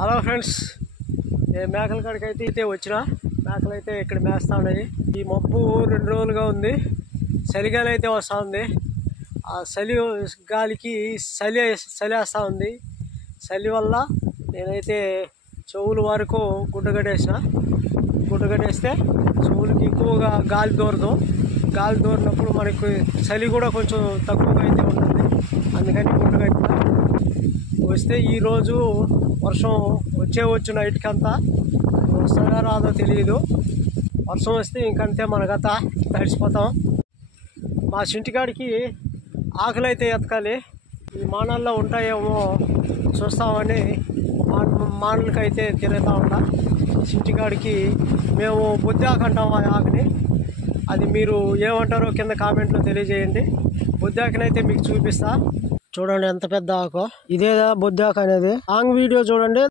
Hello friends, నేను మేకల కాడికి అయితే వచ్చిన మేకలు అయితే ఇక్కడ మేస్తా ఉన్నాయి. ఈ మబ్బు 2 రోజులుగా ఉంది. చలిగాలి అయితే వస్తూ ఉంది. ఆ చలి గాలికి చలేస్తూ ఉంది. చలి వల్ల నేనైతే చెవుల వరకు గుడ్డ కట్టేస్తే చెవులకి ఎక్కువగా గాలి దూరదు. గాలి దూరినప్పుడు మనకి చలి కూడా కొంచెం తక్కువగా అయితే ఉంటుంది. అందుకని గుడ్డ కట్టిన. వస్తే ఈరోజు వర్షం వచ్చు నైట్కి అంతా. వస్తుందో రాదో తెలియదు. వర్షం వస్తే ఇంకంతే మన గత తడిసిపోతాం. మా చింటికాడికి ఆకులు అయితే ఎతకాలి. ఈ మానాల్లో ఉంటాయేమో చూస్తామని మానలకి అయితే తిరుగుతూ ఉంటా. చింటికాడికి మేము బొద్దాకు అంటాం ఆ ఆకుని. అది మీరు ఏమంటారో కింద కామెంట్లో తెలియజేయండి. బొద్దాకునైతే మీకు చూపిస్తా. చూడండి ఎంత పెద్ద ఆకు. ఇదేదా బొద్దాకు అనేది. లాంగ్ వీడియో చూడండి.